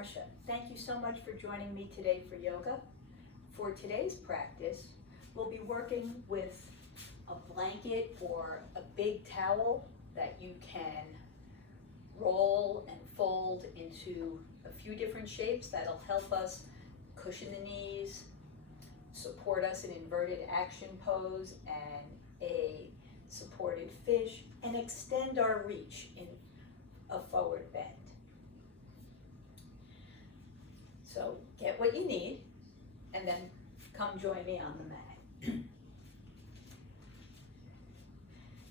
Marcia. Thank you so much for joining me today for yoga. For today's practice, we'll be working with a blanket or a big towel that you can roll and fold into a few different shapes that'll help us cushion the knees, support us in inverted action pose and a supported fish, and extend our reach in a forward bend. So get what you need and then come join me on the mat.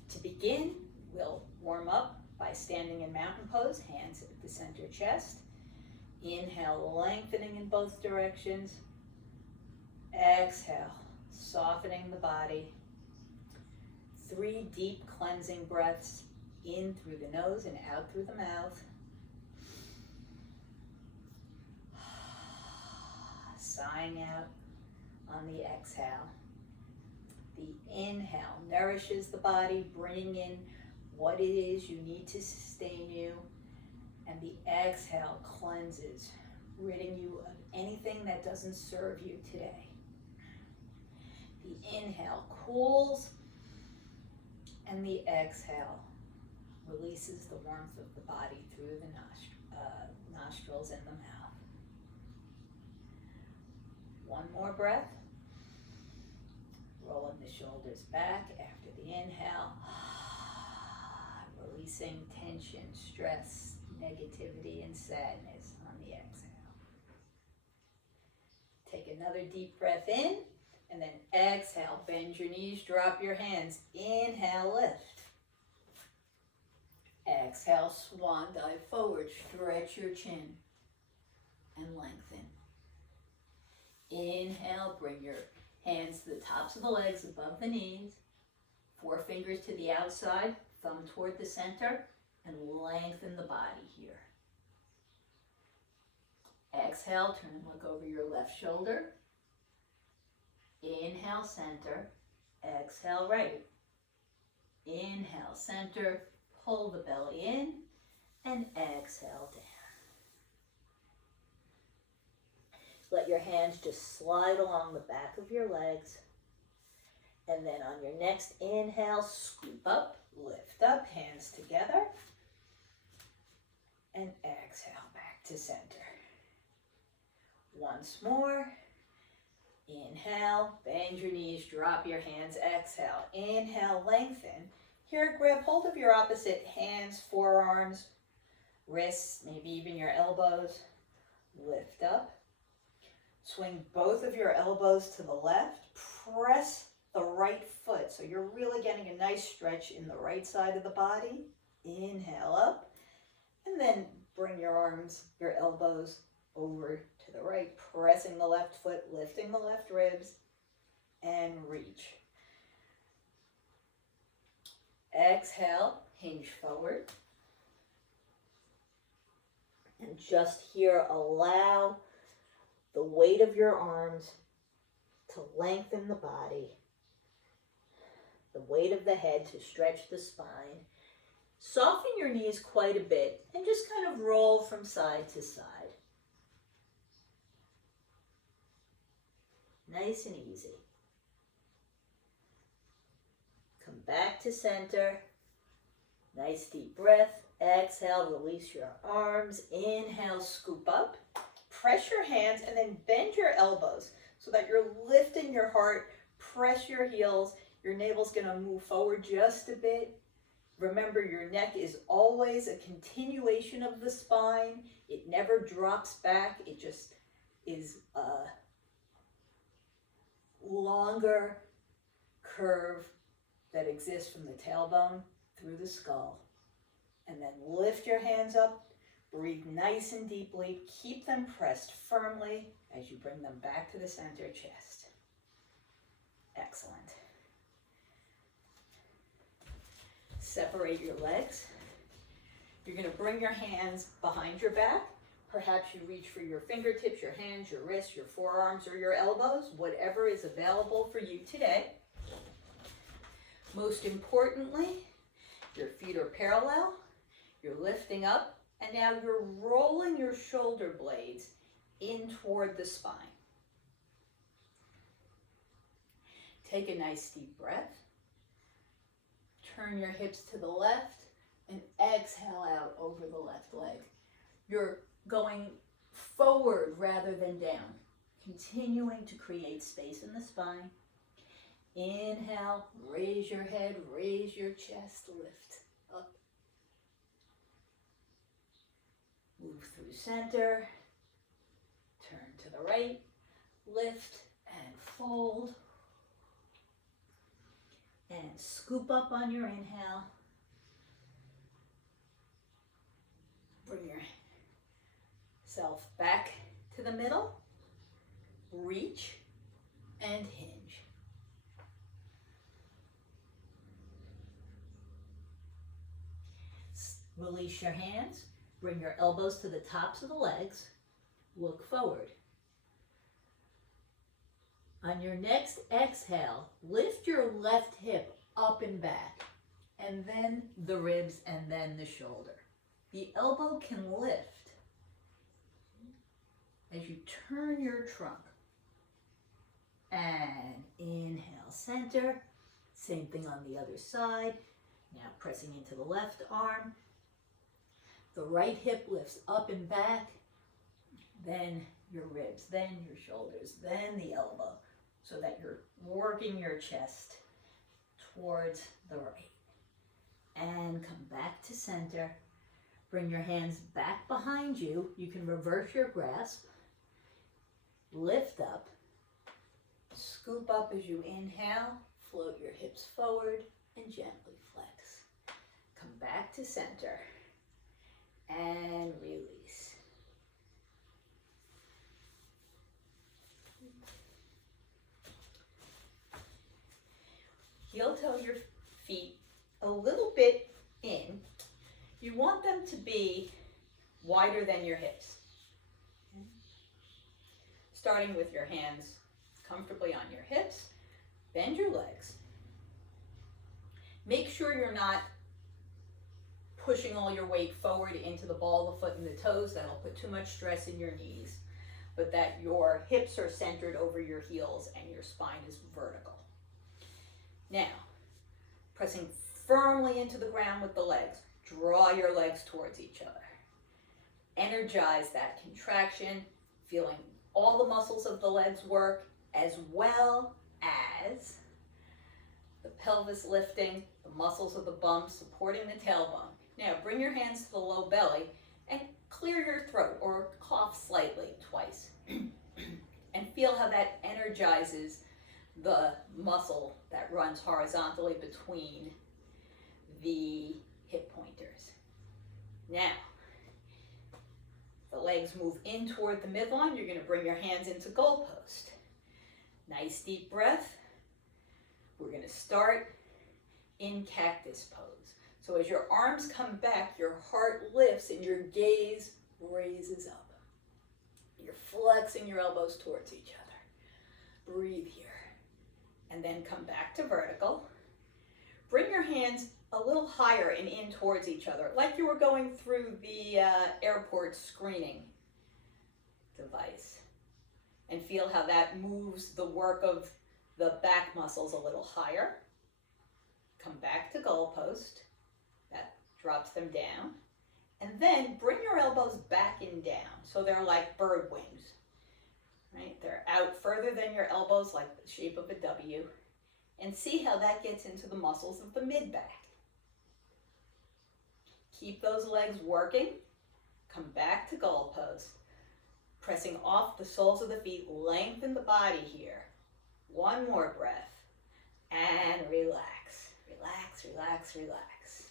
To begin, we'll warm up by standing in mountain pose, hands at the center chest. Inhale, lengthening in both directions. Exhale, softening the body. 3 deep cleansing breaths in through the nose and out through the mouth. Sighing out on the exhale. The inhale nourishes the body, bringing in what it is you need to sustain you. And the exhale cleanses, ridding you of anything that doesn't serve you today. The inhale cools, and the exhale releases the warmth of the body through the nostrils and the mouth. One more breath. Rolling the shoulders back after the inhale. Releasing tension, stress, negativity, and sadness on the exhale. Take another deep breath in, and then exhale. Bend your knees, drop your hands. Inhale, lift. Exhale, swan dive forward. Stretch your chin and lengthen. Inhale, bring your hands to the tops of the legs above the knees. 4 fingers to the outside, thumb toward the center, and lengthen the body here. Exhale, turn and look over your left shoulder. Inhale, center. Exhale, right. Inhale, center. Pull the belly in, and exhale down. Let your hands just slide along the back of your legs. And then on your next inhale, scoop up, lift up, hands together. And exhale back to center. Once more. Inhale, bend your knees, drop your hands, exhale. Inhale, lengthen. Here, grab hold of your opposite hands, forearms, wrists, maybe even your elbows. Lift up. Swing both of your elbows to the left. Press the right foot. So you're really getting a nice stretch in the right side of the body. Inhale up. And then bring your arms, your elbows over to the right. Pressing the left foot, lifting the left ribs. And reach. Exhale, hinge forward. And just here, allow the weight of your arms to lengthen the body, the weight of the head to stretch the spine. Soften your knees quite a bit and just kind of roll from side to side. Nice and easy. Come back to center. Nice deep breath. Exhale, release your arms. Inhale, scoop up. Press your hands and then bend your elbows so that you're lifting your heart. Press your heels. Your navel's going to move forward just a bit. Remember, your neck is always a continuation of the spine. It never drops back. It just is a longer curve that exists from the tailbone through the skull. And then lift your hands up. Breathe nice and deeply. Keep them pressed firmly as you bring them back to the center chest. Excellent. Separate your legs. You're going to bring your hands behind your back. Perhaps you reach for your fingertips, your hands, your wrists, your forearms, or your elbows, whatever is available for you today. Most importantly, your feet are parallel. You're lifting up And now you're rolling your shoulder blades in toward the spine. Take a nice deep breath. Turn your hips to the left and exhale out over the left leg. You're going forward rather than down, continuing to create space in the spine. Inhale, raise your head, raise your chest, lift up. Move through center, turn to the right, lift and fold. And scoop up on your inhale. Bring yourself back to the middle. Reach and hinge. Release your hands. Bring your elbows to the tops of the legs. Look forward. On your next exhale, lift your left hip up and back, and then the ribs, and then the shoulder. The elbow can lift as you turn your trunk. And inhale, center. Same thing on the other side. Now pressing into the left arm. The right hip lifts up and back, then your ribs, then your shoulders, then the elbow, so that you're working your chest towards the right. And come back to center. Bring your hands back behind you. You can reverse your grasp. Lift up. Scoop up as you inhale. Float your hips forward and gently flex. Come back to center. And release. Heel toe your feet a little bit in. You want them to be wider than your hips. Starting with your hands comfortably on your hips, bend your legs. Make sure you're not pushing all your weight forward into the ball of the foot and the toes. That'll put too much stress in your knees, but that your hips are centered over your heels and your spine is vertical. Now, pressing firmly into the ground with the legs, draw your legs towards each other. Energize that contraction, feeling all the muscles of the legs work, as well as the pelvis lifting, the muscles of the bum supporting the tailbone. Now bring your hands to the low belly and clear your throat or cough slightly twice. And feel how that energizes the muscle that runs horizontally between the hip pointers. Now, the legs move in toward the midline. You're going to bring your hands into goalpost. Nice deep breath. We're going to start in cactus pose. So as your arms come back, your heart lifts and your gaze raises up. You're flexing your elbows towards each other. Breathe here. And then come back to vertical. Bring your hands a little higher and in towards each other, like you were going through the airport screening device. And feel how that moves the work of the back muscles a little higher. Come back to goalpost. That drops them down. And then bring your elbows back and down, so they're like bird wings. Right? They're out further than your elbows, like the shape of a W. And see how that gets into the muscles of the mid-back. Keep those legs working. Come back to goalpost. Pressing off the soles of the feet, lengthen the body here. One more breath. And relax. Relax, relax, relax.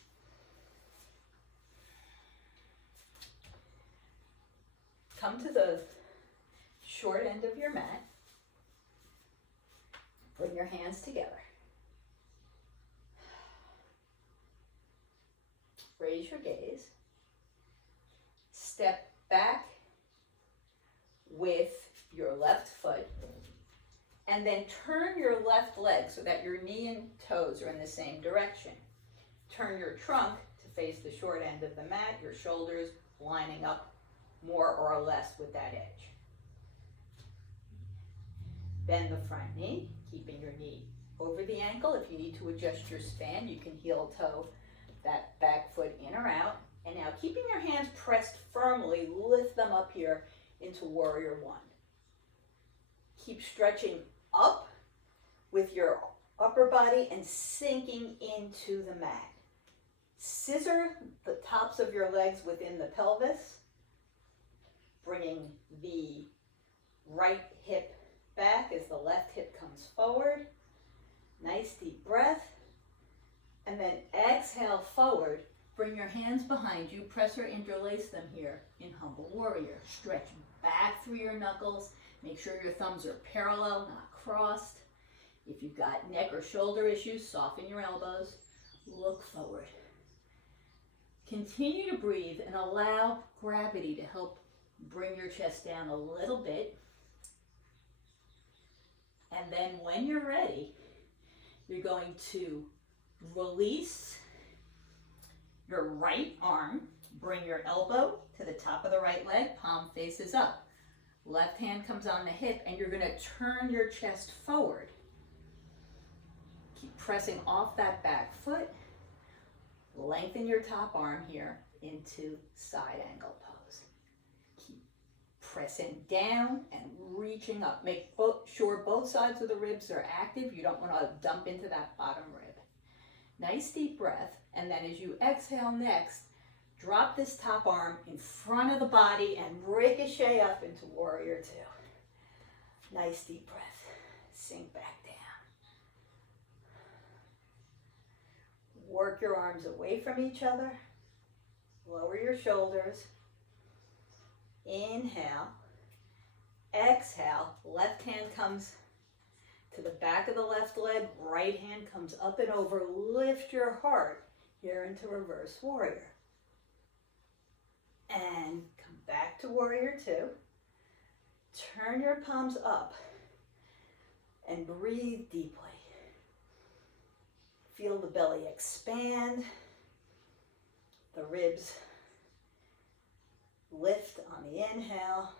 Come to the short end of your mat. Bring your hands together. Raise your gaze. Step back with your left foot. And then turn your left leg so that your knee and toes are in the same direction. Turn your trunk to face the short end of the mat, your shoulders lining up more or less with that edge. Bend the front knee, keeping your knee over the ankle. If you need to adjust your span, you can heel toe that back foot in or out. And now keeping your hands pressed firmly, lift them up here into Warrior One. Keep stretching up with your upper body and sinking into the mat. Scissor the tops of your legs within the pelvis, bringing the right hip back as the left hip comes forward. Nice deep breath. And then exhale forward. Bring your hands behind you. Press or interlace them here in Humble Warrior. Stretch back through your knuckles. Make sure your thumbs are parallel, not crossed. If you've got neck or shoulder issues, soften your elbows. Look forward. Continue to breathe and allow gravity to help bring your chest down a little bit. And then when you're ready, you're going to release your right arm. Bring your elbow to the top of the right leg, palm faces up. Left hand comes on the hip, and you're going to turn your chest forward. Keep pressing off that back foot. Lengthen your top arm here into side angle pose. Keep pressing down and reaching up. Make sure both sides of the ribs are active. You don't want to dump into that bottom rib. Nice deep breath. And then as you exhale next, drop this top arm in front of the body and ricochet up into Warrior Two. Nice deep breath. Sink back down. Work your arms away from each other. Lower your shoulders. Inhale. Exhale. Left hand comes to the back of the left leg. Right hand comes up and over. Lift your heart here into Reverse Warrior. And come back to Warrior Two. Turn your palms up and breathe deeply. Feel the belly expand, the ribs lift on the inhale,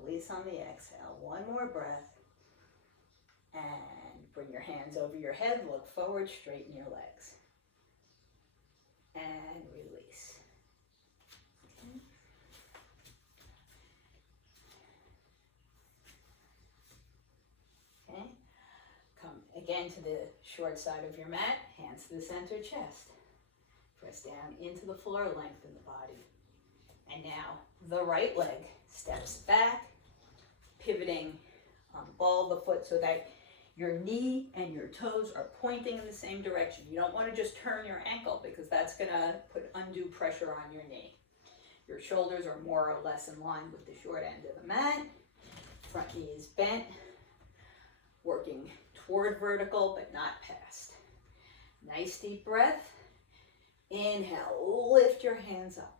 release on the exhale. One more breath. And bring your hands over your head, look forward, straighten your legs. And release. Okay. Come again to the short side of your mat, hands to the center chest. Press down into the floor, lengthen the body. And now the right leg steps back, pivoting on the ball of the foot so that your knee and your toes are pointing in the same direction. You don't want to just turn your ankle because that's going to put undue pressure on your knee. Your shoulders are more or less in line with the short end of the mat. Front knee is bent, working toward vertical but not past. Nice deep breath. Inhale, lift your hands up.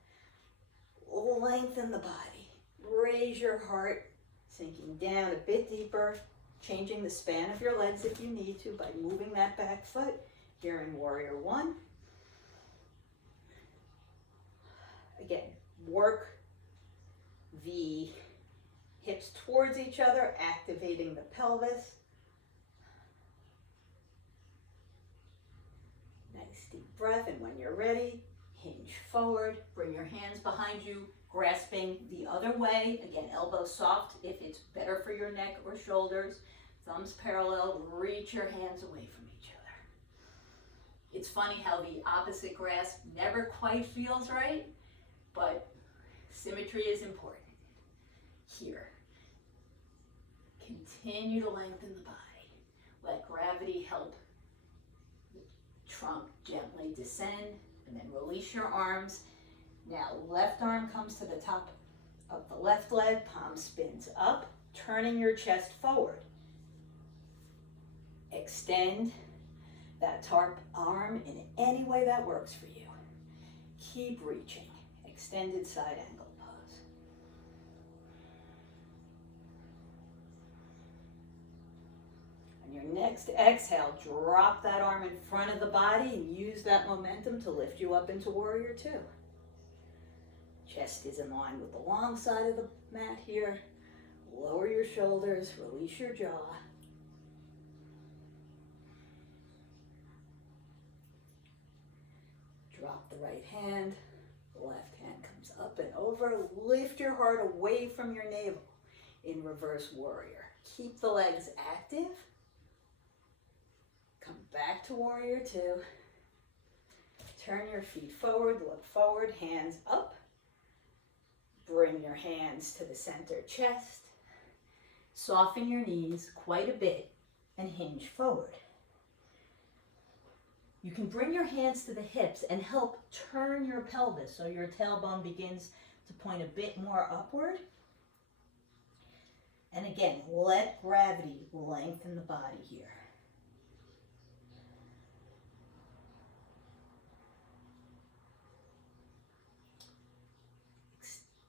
Lengthen the body. Raise your heart, sinking down a bit deeper, changing the span of your legs if you need to by moving that back foot here in Warrior One. Again, work the hips towards each other, activating the pelvis. Nice deep breath, and when you're ready, hinge forward, bring your hands behind you, grasping the other way. Again, elbows soft if it's better for your neck or shoulders. Thumbs parallel, reach your hands away from each other. It's funny how the opposite grasp never quite feels right, but symmetry is important. Here. Continue to lengthen the body. Let gravity help the trunk gently descend, and then release your arms. Now left arm comes to the top of the left leg, palm spins up, turning your chest forward. Extend that tarp arm in any way that works for you. Keep reaching. Extended side angle pose. On your next exhale, drop that arm in front of the body and use that momentum to lift you up into Warrior Two. Chest is in line with the long side of the mat here. Lower your shoulders, release your jaw. Drop the right hand, the left hand comes up and over. Lift your heart away from your navel in reverse warrior. Keep the legs active. Come back to warrior two. Turn your feet forward, look forward, hands up. Bring your hands to the center chest. Soften your knees quite a bit and hinge forward. You can bring your hands to the hips and help turn your pelvis so your tailbone begins to point a bit more upward. And again, let gravity lengthen the body here.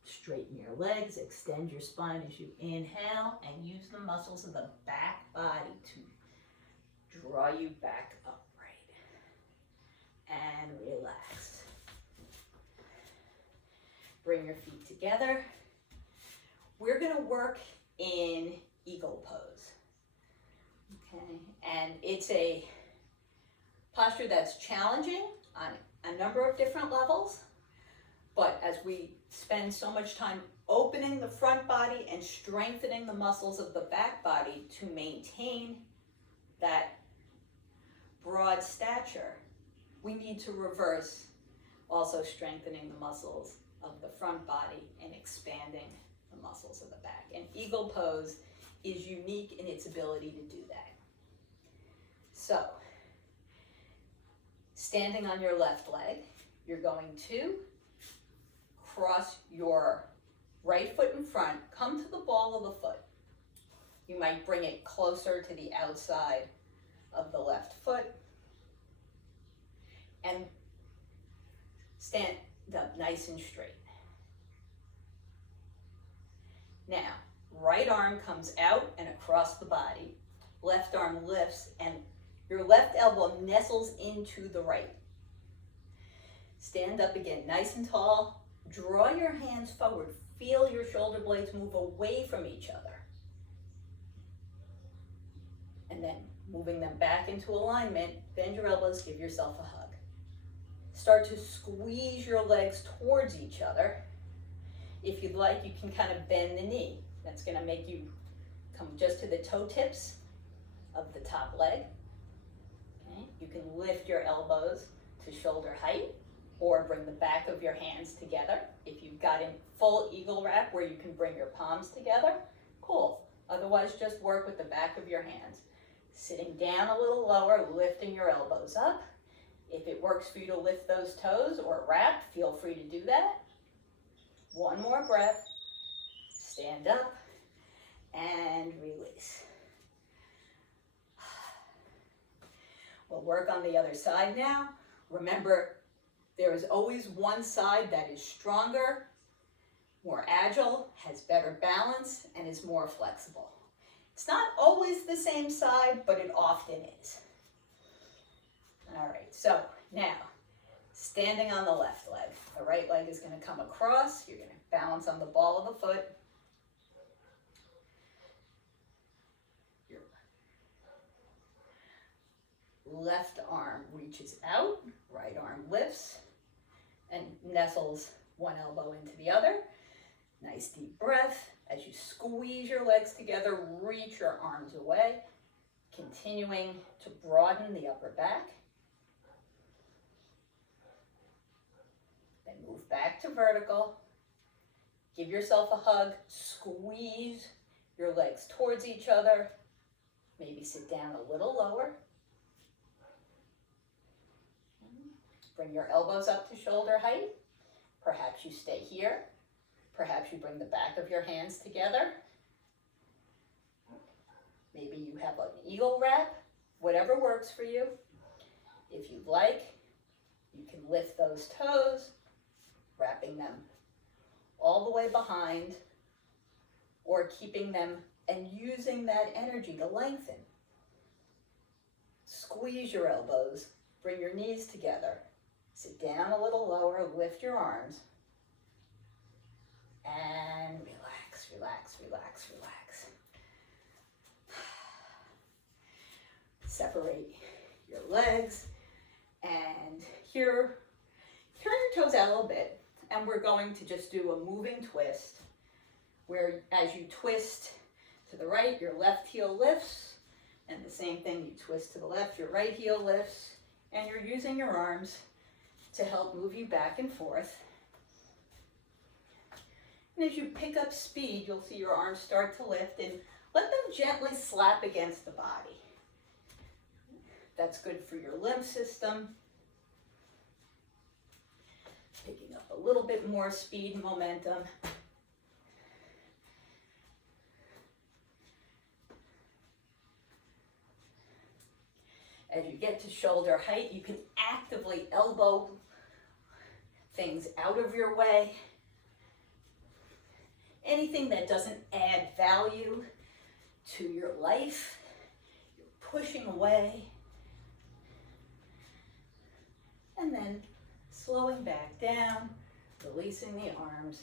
Straighten your legs, extend your spine as you inhale, and use the muscles of the back body to draw you back upright. And relax. Bring your feet together. We're going to work in eagle pose. Okay, and it's a posture that's challenging on a number of different levels. But as we spend so much time opening the front body and strengthening the muscles of the back body to maintain that broad stature, we need to reverse also strengthening the muscles of the front body and expanding the muscles of the back. And eagle pose is unique in its ability to do that. So, standing on your left leg, you're going to cross your right foot in front, come to the ball of the foot. You might bring it closer to the outside of the left foot and stand up nice and straight. Now, right arm comes out and across the body, left arm lifts, and your left elbow nestles into the right. Stand up again, nice and tall. Draw your hands forward. Feel your shoulder blades move away from each other. And then moving them back into alignment, bend your elbows, give yourself a hug. Start to squeeze your legs towards each other. If you'd like, you can kind of bend the knee. That's going to make you come just to the toe tips of the top leg. Okay. You can lift your elbows to shoulder height, or bring the back of your hands together. If you've got a full eagle wrap where you can bring your palms together, cool. Otherwise, just work with the back of your hands. Sitting down a little lower, lifting your elbows up. If it works for you to lift those toes or wrap, feel free to do that. One more breath. Stand up and release. We'll work on the other side now. Remember, there is always one side that is stronger, more agile, has better balance, and is more flexible. It's not always the same side, but it often is. All right, so now, standing on the left leg. The right leg is going to come across. You're going to balance on the ball of the foot. Your left arm reaches out, right arm lifts and nestles one elbow into the other. Nice deep breath. As you squeeze your legs together, reach your arms away, continuing to broaden the upper back. Then move back to vertical. Give yourself a hug. Squeeze your legs towards each other. Maybe sit down a little lower. Bring your elbows up to shoulder height. Perhaps you stay here. Perhaps you bring the back of your hands together. Maybe you have an eagle wrap. Whatever works for you. If you'd like, you can lift those toes, wrapping them all the way behind, or keeping them and using that energy to lengthen. Squeeze your elbows, bring your knees together. Sit down a little lower, lift your arms. And relax, relax, relax, relax. Separate your legs. And here, turn your toes out a little bit. And we're going to just do a moving twist, where as you twist to the right, your left heel lifts. And the same thing, you twist to the left, your right heel lifts. And you're using your arms to help move you back and forth. And as you pick up speed, you'll see your arms start to lift, and let them gently slap against the body. That's good for your lymph system. Picking up a little bit more speed and momentum. As you get to shoulder height, you can actively elbow things out of your way. Anything that doesn't add value to your life, you're pushing away. And then slowing back down, releasing the arms.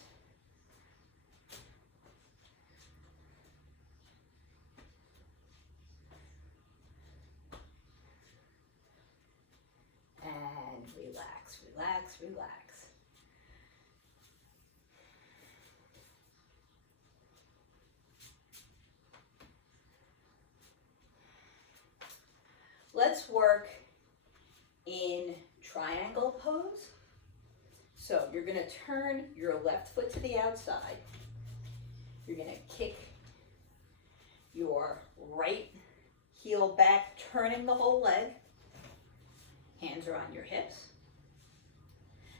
And relax, relax, relax. Let's work in triangle pose. So you're going to turn your left foot to the outside. You're going to kick your right heel back, turning the whole leg. Hands are on your hips.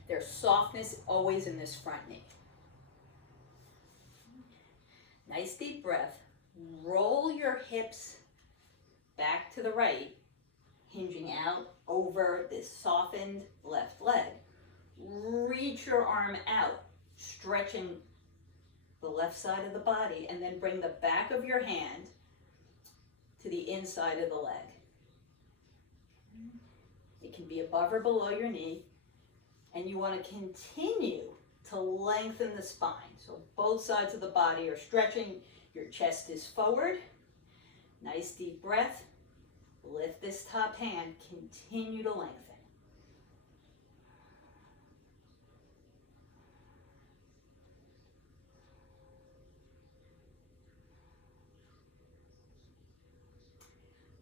There's softness always in this front knee. Nice deep breath. Roll your hips back to the right, hinging out over this softened left leg. Reach your arm out, stretching the left side of the body, and then bring the back of your hand to the inside of the leg. It can be above or below your knee, and you want to continue to lengthen the spine. So both sides of the body are stretching, your chest is forward. Nice deep breath. Lift this top hand, continue to lengthen.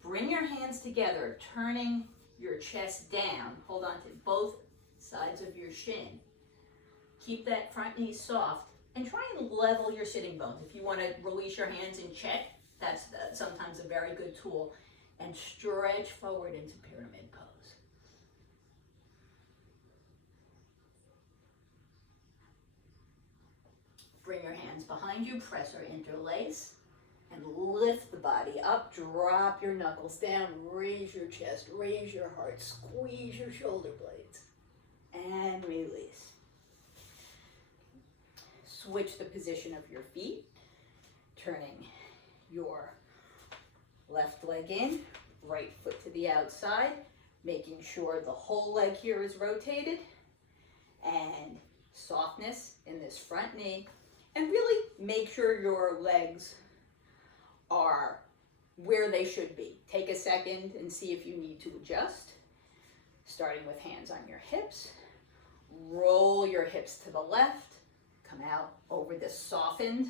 Bring your hands together, turning your chest down. Hold on to both sides of your shin. Keep that front knee soft and try and level your sitting bones. If you want to release your hands and check, that's sometimes a very good tool. And stretch forward into pyramid pose. Bring your hands behind you, press or interlace, and lift the body up. Drop your knuckles down, raise your chest, raise your heart, squeeze your shoulder blades, and release. Switch the position of your feet, turning your left leg in, right foot to the outside, making sure the whole leg here is rotated, and softness in this front knee. And really make sure your legs are where they should be. Take a second and see if you need to adjust. Starting with hands on your hips. Roll your hips to the left. Come out over the softened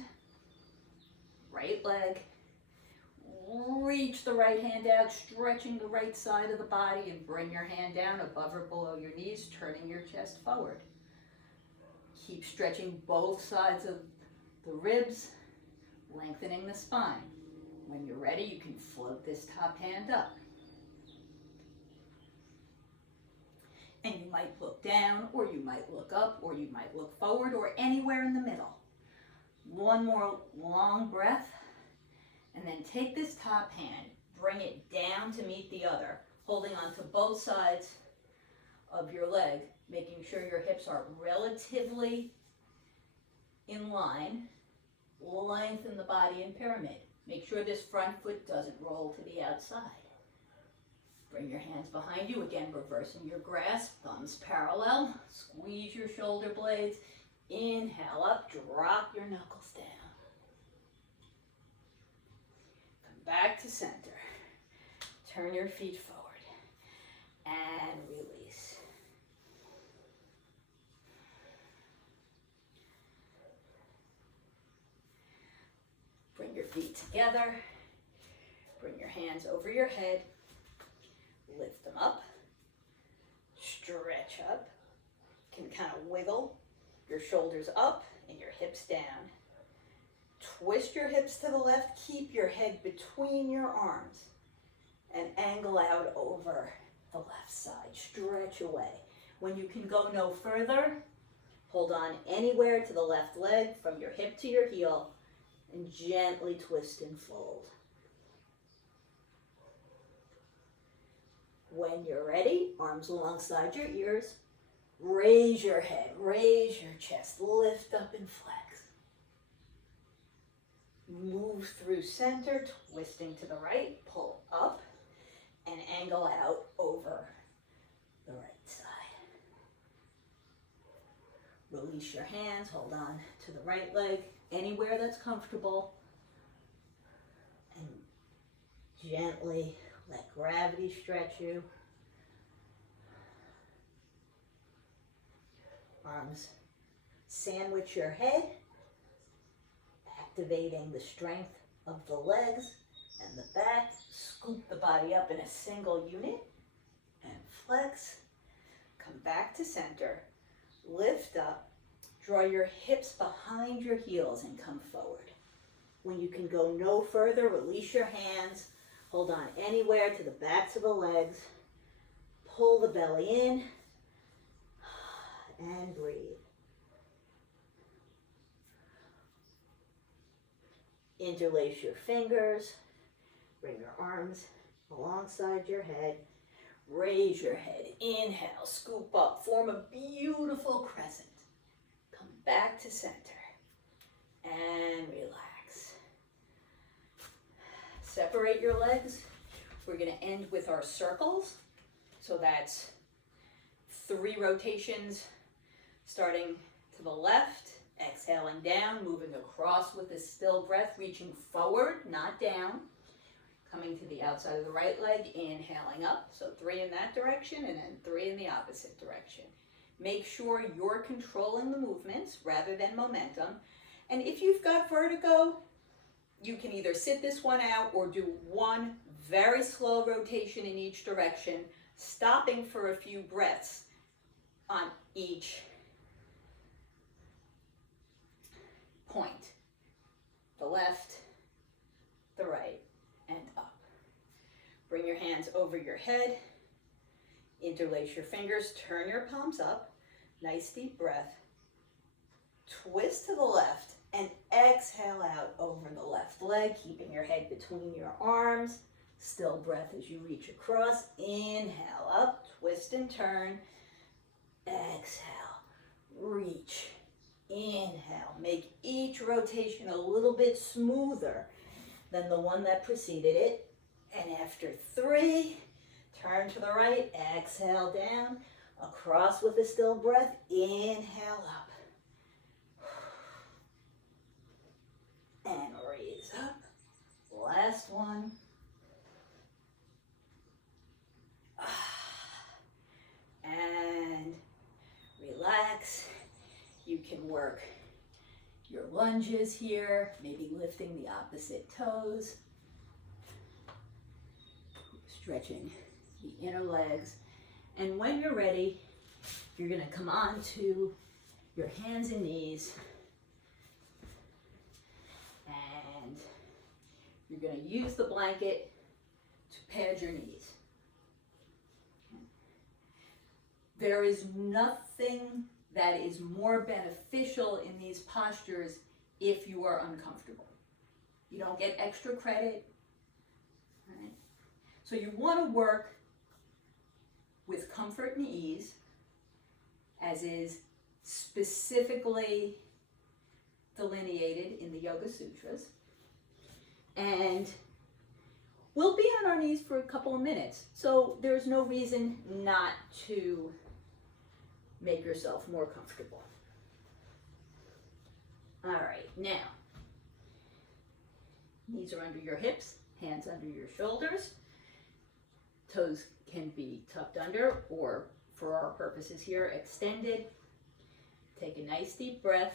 right leg. Reach the right hand out, stretching the right side of the body, and bring your hand down above or below your knees, turning your chest forward. Keep stretching both sides of the ribs, lengthening the spine. When you're ready, you can float this top hand up. And you might look down, or you might look up, or you might look forward, or anywhere in the middle. One more long breath. And then take this top hand, bring it down to meet the other, holding on to both sides of your leg, making sure your hips are relatively in line. Lengthen the body in pyramid. Make sure this front foot doesn't roll to the outside. Bring your hands behind you, again reversing your grasp, thumbs parallel. Squeeze your shoulder blades. Inhale up, drop your knuckles down. Come back to center. Turn your feet forward and release. Bring your feet together. Bring your hands over your head. Lift them up. Stretch up. You can kind of wiggle your shoulders up and your hips down. Twist your hips to the left. Keep your head between your arms and angle out over the left side. Stretch away. When you can go no further, hold on anywhere to the left leg from your hip to your heel and gently twist and fold. When you're ready, arms alongside your ears, raise your head, raise your chest, lift up and flex. Move through center, twisting to the right, pull up and angle out over the right side. Release your hands, hold on to the right leg, anywhere that's comfortable, and gently let gravity stretch you. Arms sandwich your head, activating the strength of the legs and the back. Scoop the body up in a single unit and flex. Come back to center. Lift up. Draw your hips behind your heels and come forward. When you can go no further, release your hands. Hold on anywhere to the backs of the legs. Pull the belly in and breathe. Interlace your fingers. Bring your arms alongside your head. Raise your head. Inhale, scoop up, form a beautiful crescent. Come back to center and relax. Separate your legs. We're going to end with our circles. So that's 3 rotations, starting to the left, exhaling down, moving across with a still breath, reaching forward, not down. Coming to the outside of the right leg, inhaling up. So 3 in that direction and then 3 in the opposite direction. Make sure you're controlling the movements rather than momentum. And if you've got vertigo, you can either sit this one out or do one very slow rotation in each direction, stopping for a few breaths on each point. The left, the right, and up. Bring your hands over your head. Interlace your fingers. Turn your palms up. Nice deep breath. Twist to the left and exhale out over the left leg, keeping your head between your arms. Still breath as you reach across. Inhale up, twist and turn. Exhale, reach. Inhale. Make each rotation a little bit smoother than the one that preceded it. And after 3, turn to the right, exhale down, across with a still breath, inhale up. And raise up. Last one. And relax. You can work your lunges here, maybe lifting the opposite toes. Stretching the inner legs. And when you're ready, you're going to come on to your hands and knees. And you're going to use the blanket to pad your knees. There is nothing that is more beneficial in these postures if you are uncomfortable. You don't get extra credit. Right? So you want to work with comfort and ease, as is specifically delineated in the Yoga Sutras. And we'll be on our knees for a couple of minutes, so there's no reason not to make yourself more comfortable. All right, now, knees are under your hips, hands under your shoulders. Toes can be tucked under or, for our purposes here, extended. Take a nice deep breath.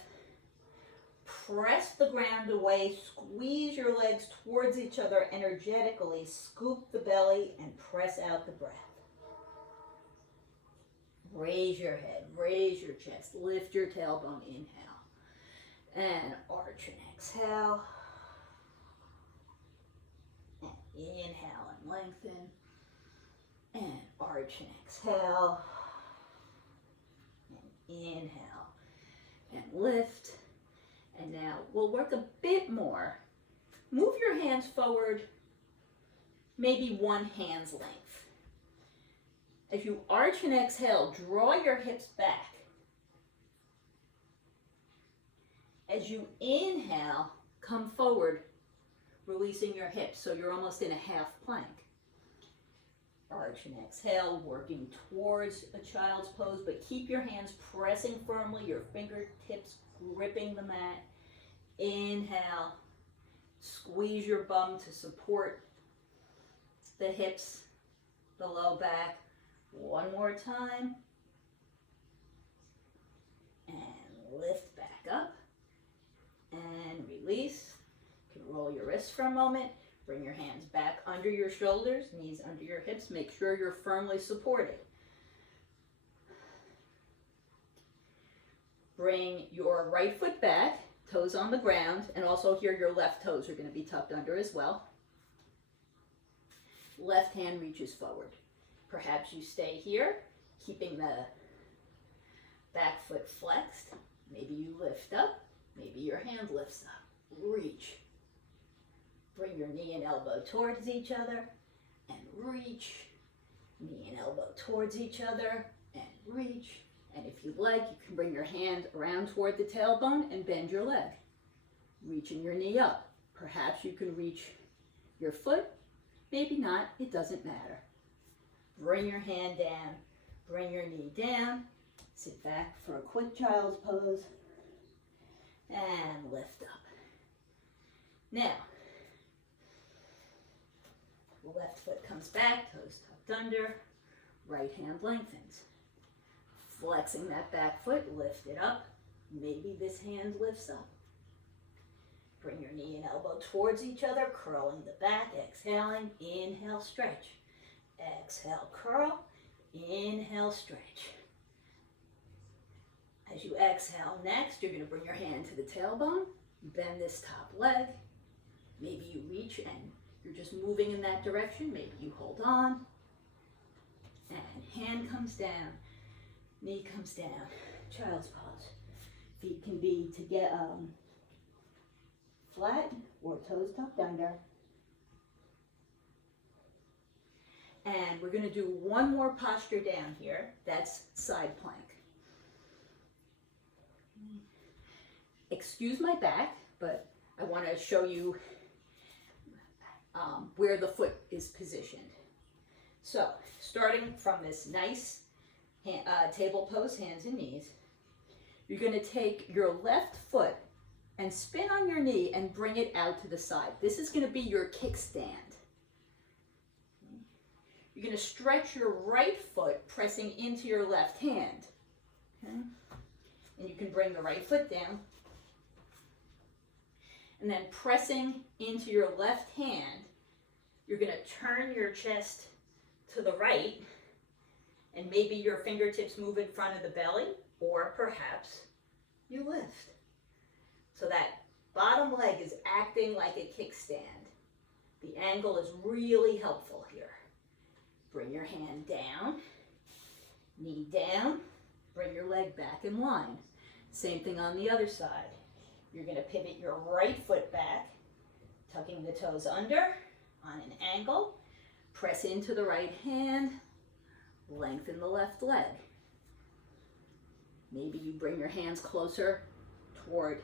Press the ground away, squeeze your legs towards each other energetically, scoop the belly and press out the breath. Raise your head, raise your chest, lift your tailbone, inhale. And arch and exhale. And inhale and lengthen. And arch and exhale. And inhale and lift. And now we'll work a bit more. Move your hands forward, maybe one hand's length. As you arch and exhale, draw your hips back. As you inhale, come forward, releasing your hips, so you're almost in a half plank. Arch and exhale, working towards a child's pose, but keep your hands pressing firmly, your fingertips gripping the mat. Inhale, squeeze your bum to support the hips, the low back. One more time. And lift back up. And release. You can roll your wrists for a moment. Bring your hands back under your shoulders, knees under your hips. Make sure you're firmly supported. Bring your right foot back, toes on the ground, and also here your left toes are going to be tucked under as well. Left hand reaches forward. Perhaps you stay here, keeping the back foot flexed. Maybe you lift up, maybe your hand lifts up. Reach. Bring your knee and elbow towards each other, and reach. Knee and elbow towards each other, and reach. And if you like, you can bring your hand around toward the tailbone and bend your leg. Reaching your knee up. Perhaps you can reach your foot. Maybe not. It doesn't matter. Bring your hand down. Bring your knee down. Sit back for a quick child's pose. And lift up. Now, left foot comes back, toes tucked under. Right hand lengthens. Flexing that back foot, lift it up. Maybe this hand lifts up. Bring your knee and elbow towards each other, curling the back, exhaling, inhale, stretch. Exhale, curl, inhale, stretch. As you exhale next, you're going to bring your hand to the tailbone, bend this top leg. Maybe you reach and you're just moving in that direction. Maybe you hold on. And hand comes down. Knee comes down, child's pose. Feet can be to get flat or toes tucked under. And we're going to do one more posture down here. That's side plank. Excuse my back, but I want to show you where the foot is positioned. So, starting from this nice table pose, hands and knees, you're going to take your left foot and spin on your knee and bring it out to the side. This is going to be your kickstand. You're going to stretch your right foot pressing into your left hand. Okay? And you can bring the right foot down. And then pressing into your left hand, you're going to turn your chest to the right. And maybe your fingertips move in front of the belly, or perhaps you lift. So that bottom leg is acting like a kickstand. The angle is really helpful here. Bring your hand down, knee down, bring your leg back in line. Same thing on the other side. You're going to pivot your right foot back, tucking the toes under on an angle, press into the right hand, lengthen the left leg. Maybe you bring your hands closer toward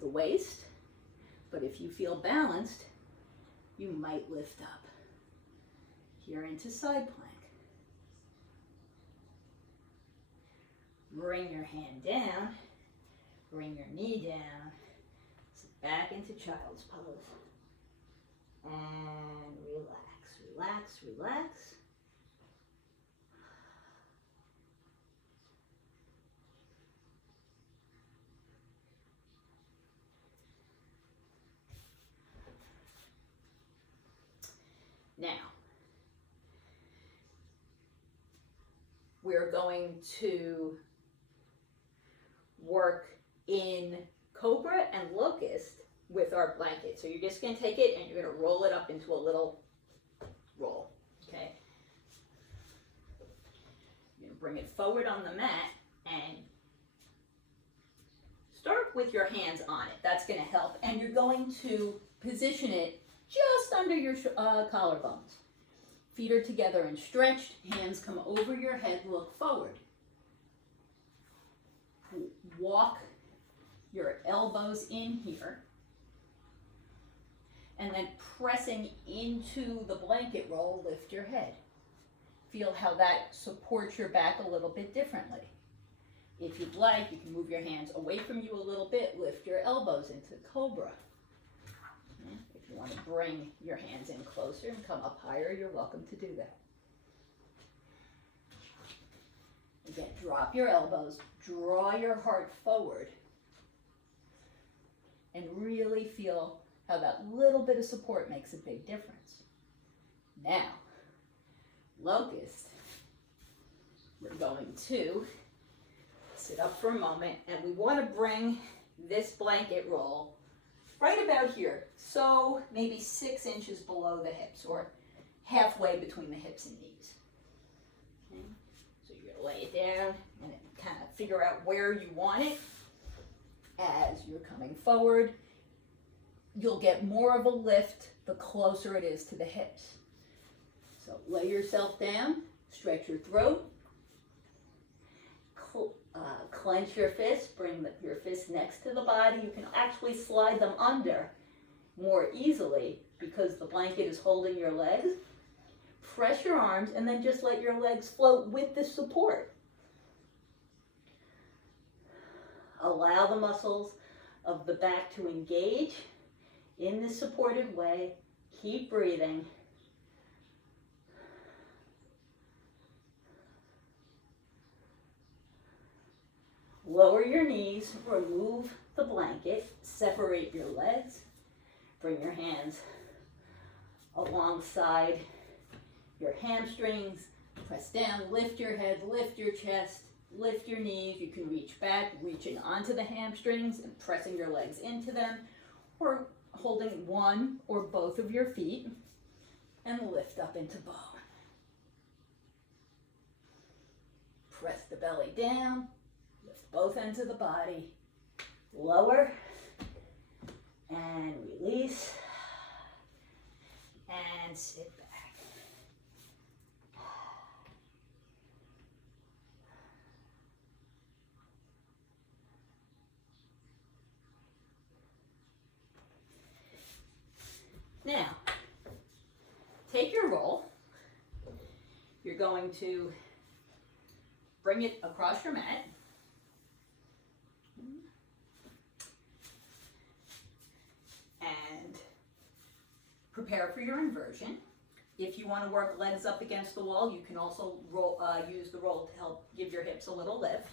the waist, but if you feel balanced, you might lift up. Here into side plank. Bring your hand down, Bring your knee down. Sit back into child's pose. And relax, relax, relax. Now, we're going to work in Cobra and Locust with our blanket. So you're just going to take it and you're going to roll it up into a little roll, okay? You're going to bring it forward on the mat and start with your hands on it. That's going to help. And you're going to position it just under your collarbones. Feet are together and stretched. Hands come over your head. Look forward. Walk your elbows in here. And then pressing into the blanket roll, lift your head. Feel how that supports your back a little bit differently. If you'd like, you can move your hands away from you a little bit, lift your elbows into Cobra. If you want to bring your hands in closer and come up higher, you're welcome to do that. Again, drop your elbows, draw your heart forward, and really feel how that little bit of support makes a big difference. Now, Locust, we're going to sit up for a moment, and we want to bring this blanket roll right about here, so maybe 6 inches below the hips, or halfway between the hips and knees. Okay. So you're going to lay it down and kind of figure out where you want it. As you're coming forward, you'll get more of a lift the closer it is to the hips. So lay yourself down, stretch your throat, clench your fists, bring your fists next to the body. You can actually slide them under more easily because the blanket is holding your legs. Press your arms and then just let your legs float with the support. Allow the muscles of the back to engage in this supported way. Keep breathing. Lower your knees, remove the blanket, separate your legs, bring your hands alongside your hamstrings, press down, lift your head, lift your chest, lift your knees. You can reach back, reaching onto the hamstrings and pressing your legs into them, or holding one or both of your feet and lift up into bow. Press the belly down. Both ends of the body, lower and release and sit back. Now, take your roll. You're going to bring it across your mat. And prepare for your inversion. If you want to work legs up against the wall, you can also use the roll to help give your hips a little lift.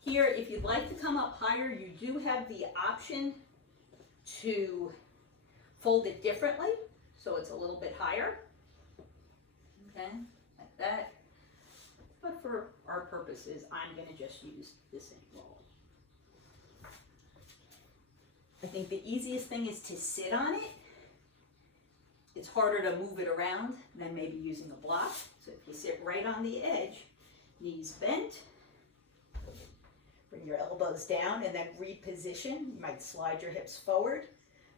Here, if you'd like to come up higher, you do have the option to fold it differently, so it's a little bit higher. Okay, like that. But for our purposes, I'm going to just use the same roll. I think the easiest thing is to sit on it. It's harder to move it around than maybe using a block. So if you sit right on the edge, knees bent, bring your elbows down and then reposition. You might slide your hips forward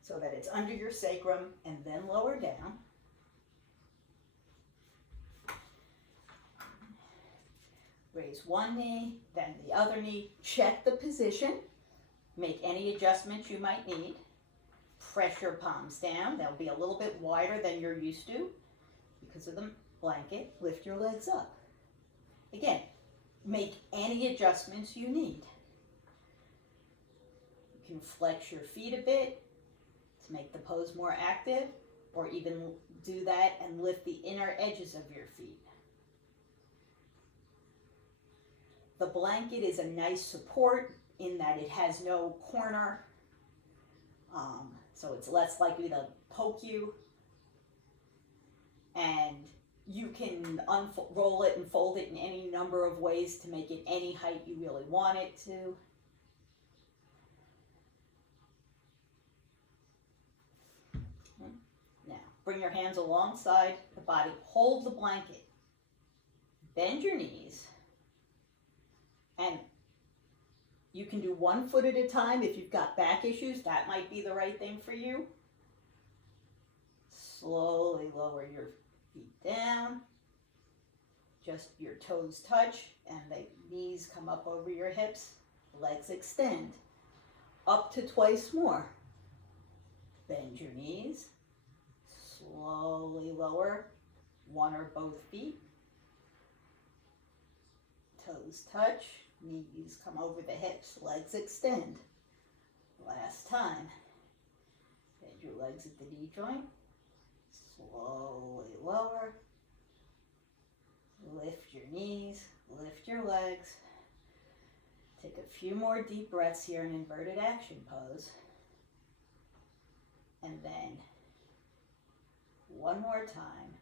so that it's under your sacrum and then lower down. Raise one knee, then the other knee. Check the position. Make any adjustments you might need. Press your palms down. They'll be a little bit wider than you're used to because of the blanket. Lift your legs up. Again, make any adjustments you need. You can flex your feet a bit to make the pose more active, or even do that and lift the inner edges of your feet. The blanket is a nice support in that it has no corner, so it's less likely to poke you. And you can unroll it and fold it in any number of ways to make it any height you really want it to. Now, bring your hands alongside the body. Hold the blanket. Bend your knees. And you can do 1 foot at a time. If you've got back issues, that might be the right thing for you. Slowly lower your feet down. Just your toes touch and the knees come up over your hips. Legs extend. Up to twice more. Bend your knees. Slowly lower 1 or both feet. Toes touch. Knees come over the hips. Legs extend. Last time. Bend your legs at the knee joint. Slowly lower. Lift your knees, lift your legs. Take a few more deep breaths here in inverted action pose. And then, one more time,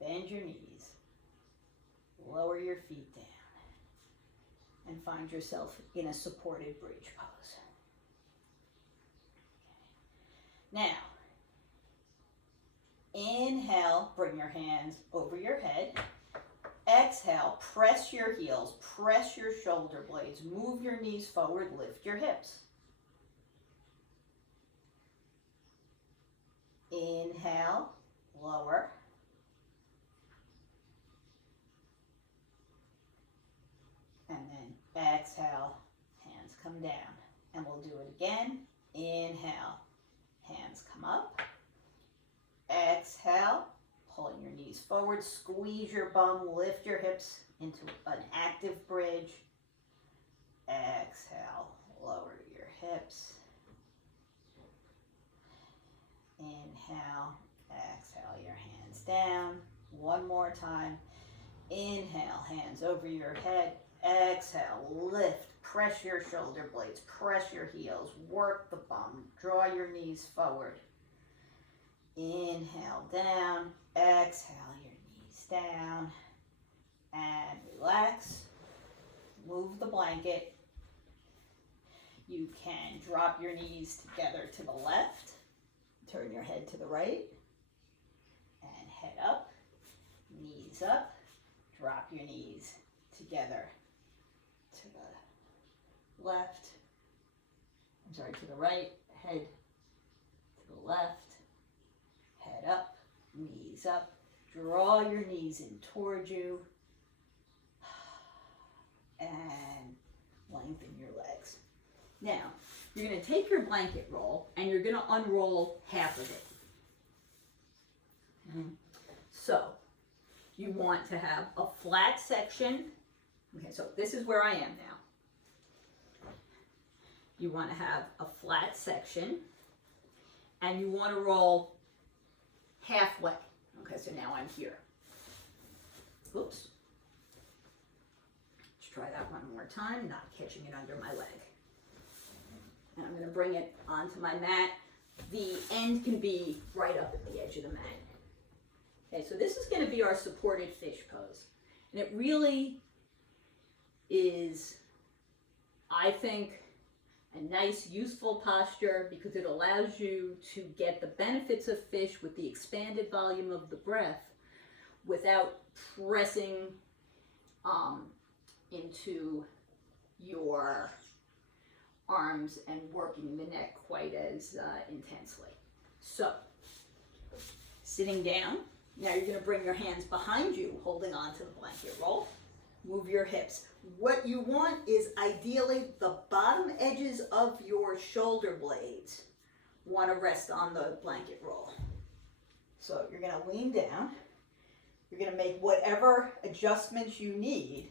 bend your knees, lower your feet down, and find yourself in a supported bridge pose. Now, inhale, bring your hands over your head. Exhale, press your heels, press your shoulder blades, move your knees forward, lift your hips. Inhale, lower. And then exhale, hands come down. And we'll do it again. Inhale, hands come up. Exhale. Pulling your knees forward, squeeze your bum, lift your hips into an active bridge. Exhale, lower your hips. Inhale, exhale your hands down. One more time. Inhale, hands over your head. Exhale, lift, press your shoulder blades, press your heels, work the bum, draw your knees forward. Inhale down, exhale your knees down, and relax. Move the blanket. You can drop your knees together to the left, turn your head to the right, and head up, knees up, drop your knees together to the left, to the right, head to the left, head up, knees up, draw your knees in towards you, and lengthen your legs. Now, you're going to take your blanket roll and you're going to unroll half of it. So, you want to have a flat section. Okay, so this is where I am now. You want to have a flat section and you want to roll halfway. Okay, so now I'm here. Oops. Let's try that one more time, not catching it under my leg. And I'm going to bring it onto my mat. The end can be right up at the edge of the mat. Okay, so this is going to be our supported fish pose. And it really is, I think, a nice, useful posture because it allows you to get the benefits of fish with the expanded volume of the breath without pressing into your arms and working the neck quite as intensely. So, sitting down, now you're going to bring your hands behind you, holding onto the blanket roll. Move your hips. What you want is ideally the bottom edges of your shoulder blades want to rest on the blanket roll. So you're going to lean down. You're going to make whatever adjustments you need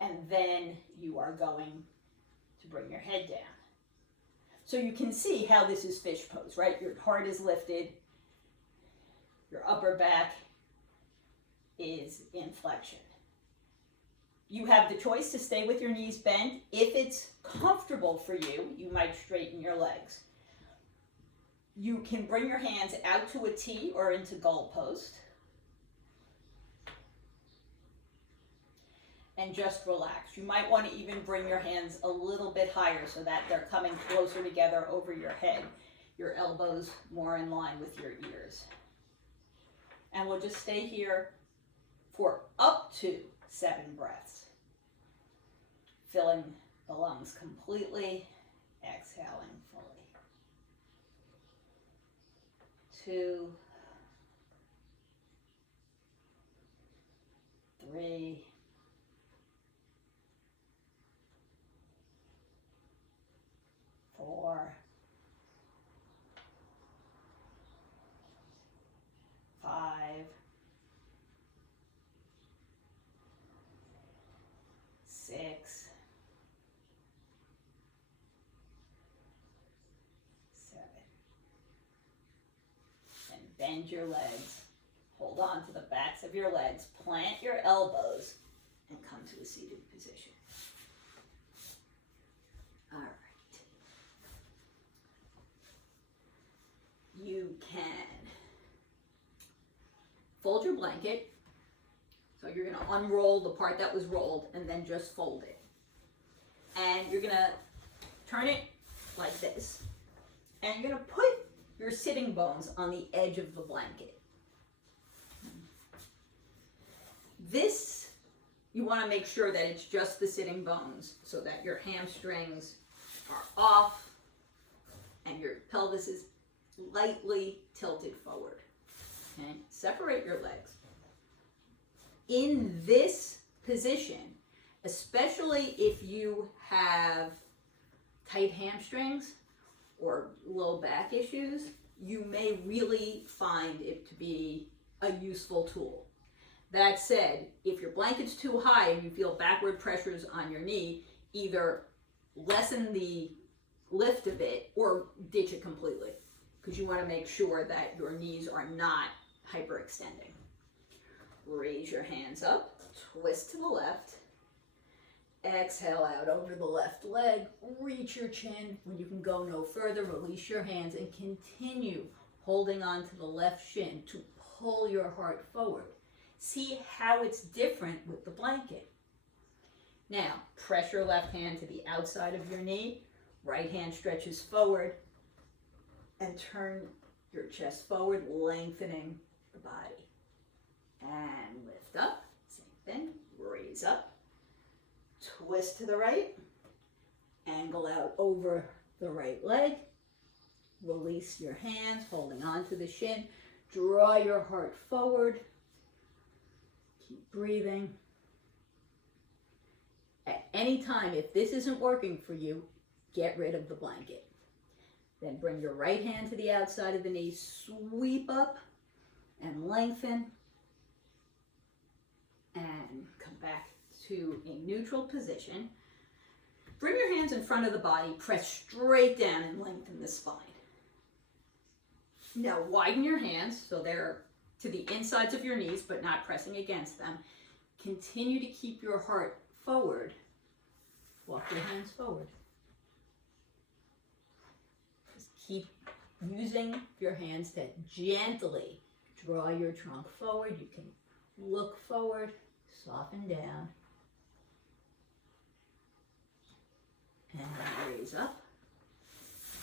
And then you are going to bring your head down. So you can see how this is fish pose, right? Your heart is lifted, your upper back is in flexion. You have the choice to stay with your knees bent. If it's comfortable for you, you might straighten your legs. You can bring your hands out to a T or into goal post. And just relax. You might want to even bring your hands a little bit higher so that they're coming closer together over your head. Your elbows more in line with your ears. And we'll just stay here for up to 7 breaths. Filling the lungs completely, exhaling fully. 2, 3, 4, 5, 6, 7. And bend your legs. Hold on to the backs of your legs. Plant your elbows and come to a seated position. All right. You can fold your blanket. So you're going to unroll the part that was rolled and then just fold it. And you're going to turn it like this. And you're going to put your sitting bones on the edge of the blanket. This, you want to make sure that it's just the sitting bones so that your hamstrings are off and your pelvis is lightly tilted forward. Okay? Separate your legs. In this position, especially if you have tight hamstrings or low back issues, you may really find it to be a useful tool. That said, if your blanket's too high and you feel backward pressures on your knee, either lessen the lift a bit or ditch it completely, because you want to make sure that your knees are not hyperextending. Raise your hands up, twist to the left, exhale out over the left leg, reach your chin. When you can go no further, release your hands and continue holding on to the left shin to pull your heart forward. See how it's different with the blanket. Now, press your left hand to the outside of your knee, right hand stretches forward, and turn your chest forward, lengthening the body. And lift up, same thing, raise up, twist to the right, angle out over the right leg, release your hands, holding on to the shin, draw your heart forward, keep breathing. At any time, if this isn't working for you, get rid of the blanket. Then bring your right hand to the outside of the knee, sweep up and lengthen, and come back to a neutral position. Bring your hands in front of the body, press straight down and lengthen the spine. Now widen your hands so they're to the insides of your knees but not pressing against them. Continue to keep your heart forward. Walk your hands forward. Just keep using your hands to gently draw your trunk forward. You can look forward, soften down, and raise up.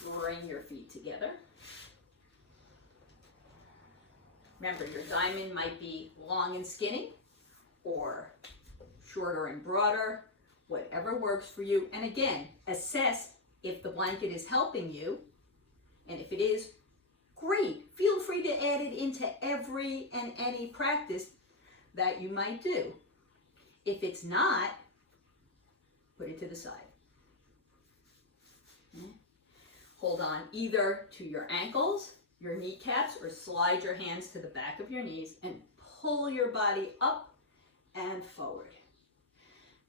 Bring your feet together. Remember, your diamond might be long and skinny or shorter and broader, whatever works for you. And again, assess if the blanket is helping you, and if it is, great. Feel free to add it into every and any practice that you might do. If it's not, put it to the side. Okay. Hold on either to your ankles, your kneecaps, or slide your hands to the back of your knees and pull your body up and forward.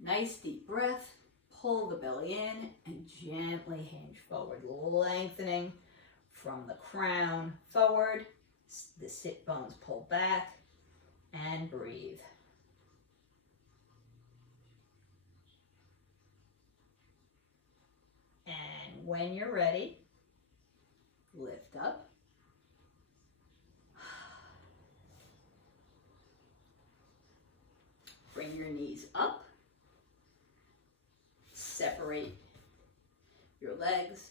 Nice deep breath. Pull the belly in and gently hinge forward, lengthening from the crown forward. The sit bones pull back and breathe. And when you're ready, lift up. Bring your knees up. Separate your legs.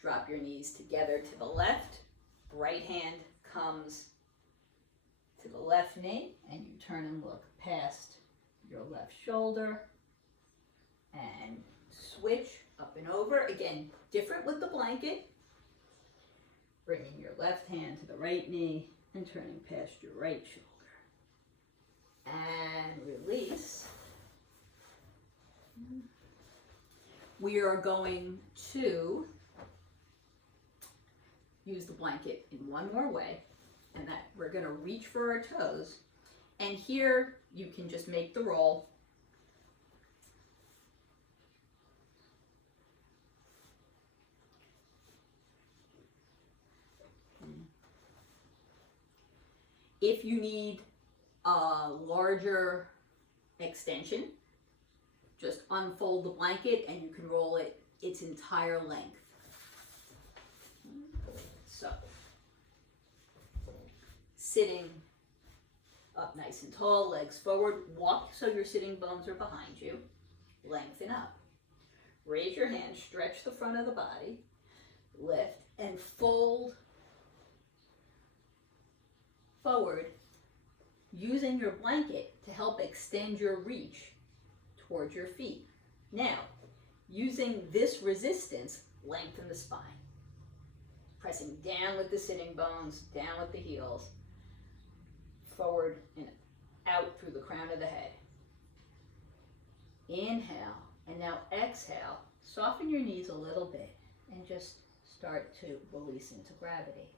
Drop your knees together to the left. Right hand comes to the left knee, and you turn and look past your left shoulder. And switch up and over. Again, different with the blanket. Bringing your left hand to the right knee and turning past your right shoulder. And release. We are going to use the blanket in one more way, and that we're going to reach for our toes. And here you can just make the roll. If you need a larger extension, just unfold the blanket and you can roll it its entire length. So, sitting up nice and tall, legs forward, walk so your sitting bones are behind you, lengthen up. Raise your hands, stretch the front of the body, lift and fold forward, using your blanket to help extend your reach towards your feet. Now, using this resistance, lengthen the spine. Pressing down with the sitting bones, down with the heels, forward and out through the crown of the head. Inhale, and now exhale. Soften your knees a little bit and just start to release into gravity.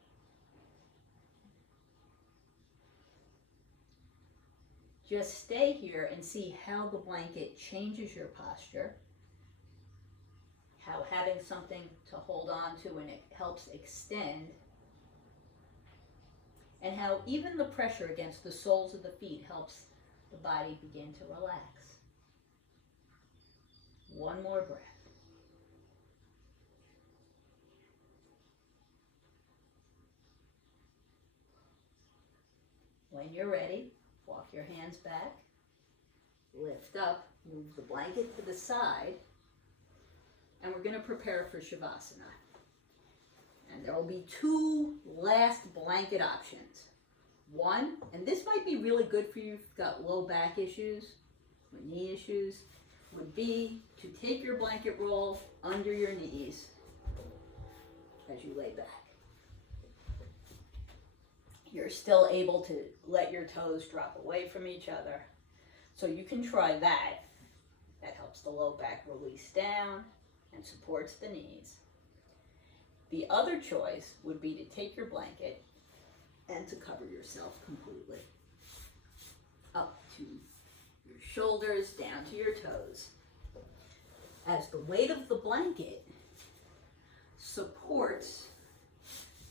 Just stay here and see how the blanket changes your posture, how having something to hold on to and it helps extend, and how even the pressure against the soles of the feet helps the body begin to relax. One more breath. When you're ready, walk your hands back, lift up, move the blanket to the side, and we're going to prepare for Shavasana. And there will be two last blanket options. One, and this might be really good for you if you've got low back issues or knee issues, would be to take your blanket roll under your knees as you lay back. You're still able to let your toes drop away from each other. So you can try that. That helps the low back release down and supports the knees. The other choice would be to take your blanket and to cover yourself completely. Up to your shoulders, down to your toes. As the weight of the blanket supports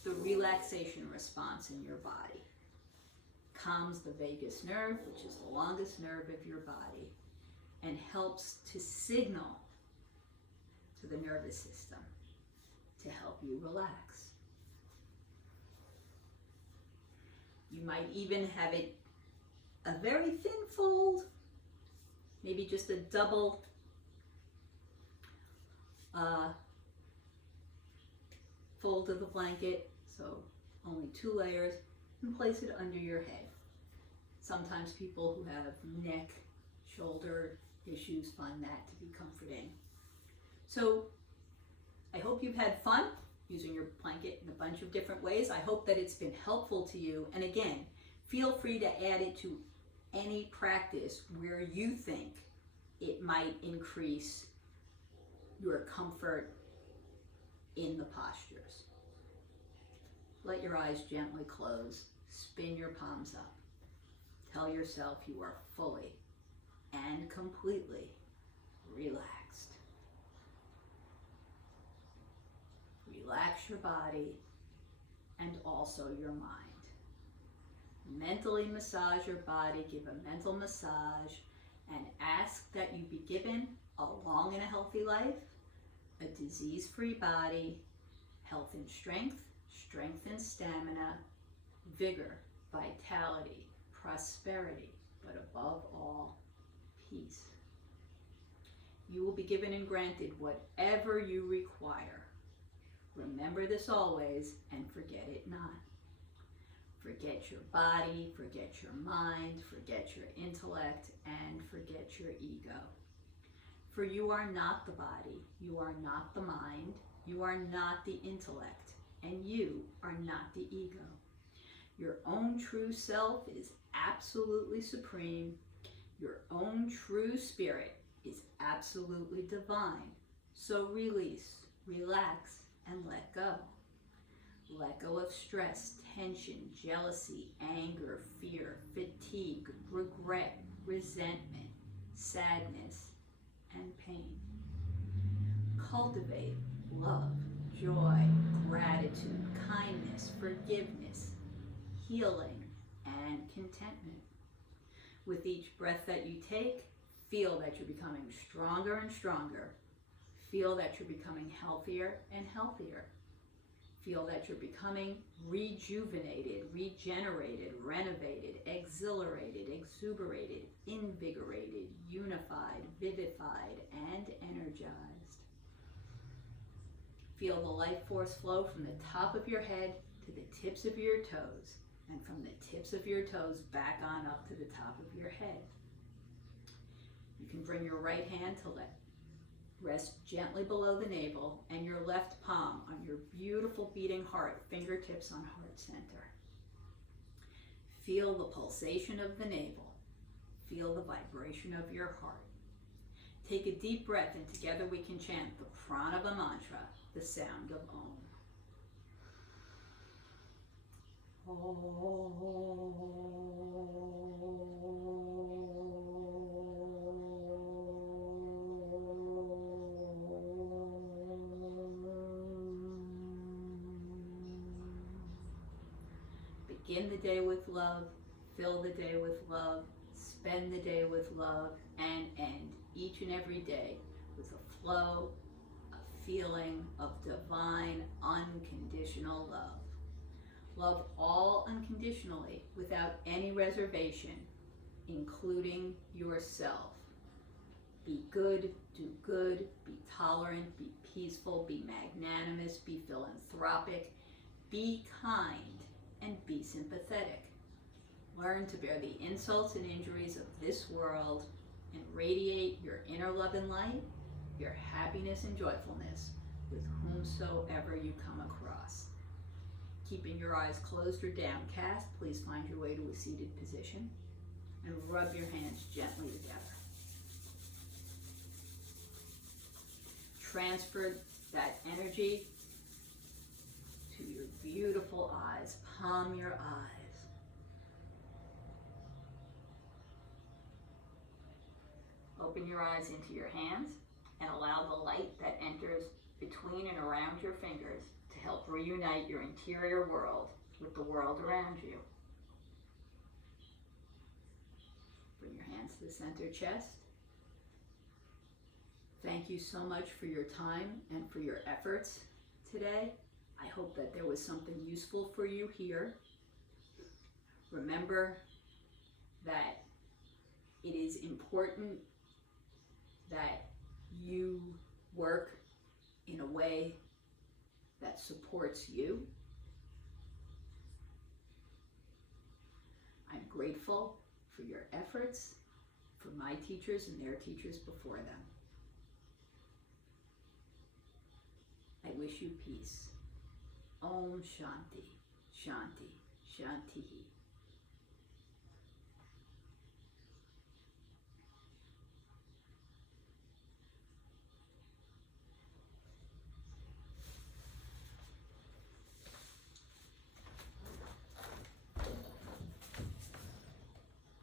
the relaxation response in your body, calms the vagus nerve, which is the longest nerve of your body, and helps to signal to the nervous system to help you relax. You might even have it a very thin fold, maybe just a double fold of the blanket, so only 2 layers, and place it under your head. Sometimes people who have neck, shoulder issues find that to be comforting. So I hope you've had fun using your blanket in a bunch of different ways. I hope that it's been helpful to you. And again, feel free to add it to any practice where you think it might increase your comfort in the postures. Let your eyes gently close. Spin your palms up. Tell yourself you are fully and completely relaxed. Relax your body and also your mind. Mentally massage your body, give a mental massage, and ask that you be given a long and a healthy life, a disease-free body, health and strength, strength and stamina, vigor, vitality, prosperity, but above all, peace. You will be given and granted whatever you require. Remember this always and forget it not. Forget your body, forget your mind, forget your intellect, and forget your ego. For you are not the body, you are not the mind, you are not the intellect, and you are not the ego. Your own true self is absolutely supreme. Your own true spirit is absolutely divine. So release, relax, and let go. Let go of stress, tension, jealousy, anger, fear, fatigue, regret, resentment, sadness, and pain. Cultivate love, joy, gratitude, kindness, forgiveness, healing, and contentment. With each breath that you take, feel that you're becoming stronger and stronger. Feel that you're becoming healthier and healthier. Feel that you're becoming rejuvenated, regenerated, renovated, exhilarated, exuberated, invigorated, unified, vivified, and energized. Feel the life force flow from the top of your head to the tips of your toes, and from the tips of your toes back on up to the top of your head. You can bring your right hand to rest gently below the navel, and your left palm on your beautiful beating heart, fingertips on heart center. Feel the pulsation of the navel. Feel the vibration of your heart. Take a deep breath, and together we can chant the Pranava mantra, the sound of Om. Begin the day with love, fill the day with love, spend the day with love, and end each and every day with a flow, a feeling of divine, unconditional love. Love all unconditionally, without any reservation, including yourself. Be good, do good, be tolerant, be peaceful, be magnanimous, be philanthropic, be kind, and be sympathetic. Learn to bear the insults and injuries of this world and radiate your inner love and light, your happiness and joyfulness with whomsoever you come across. Keeping your eyes closed or downcast, please find your way to a seated position and rub your hands gently together. Transfer that energy to your beautiful eyes. Palm your eyes. Open your eyes into your hands and allow the light that enters between and around your fingers to help reunite your interior world with the world around you. Bring your hands to the center chest. Thank you so much for your time and for your efforts today. I hope that there was something useful for you here. Remember that it is important that you work in a way that supports you. I'm grateful for your efforts, for my teachers and their teachers before them. I wish you peace. Om Shanti, Shanti, Shanti.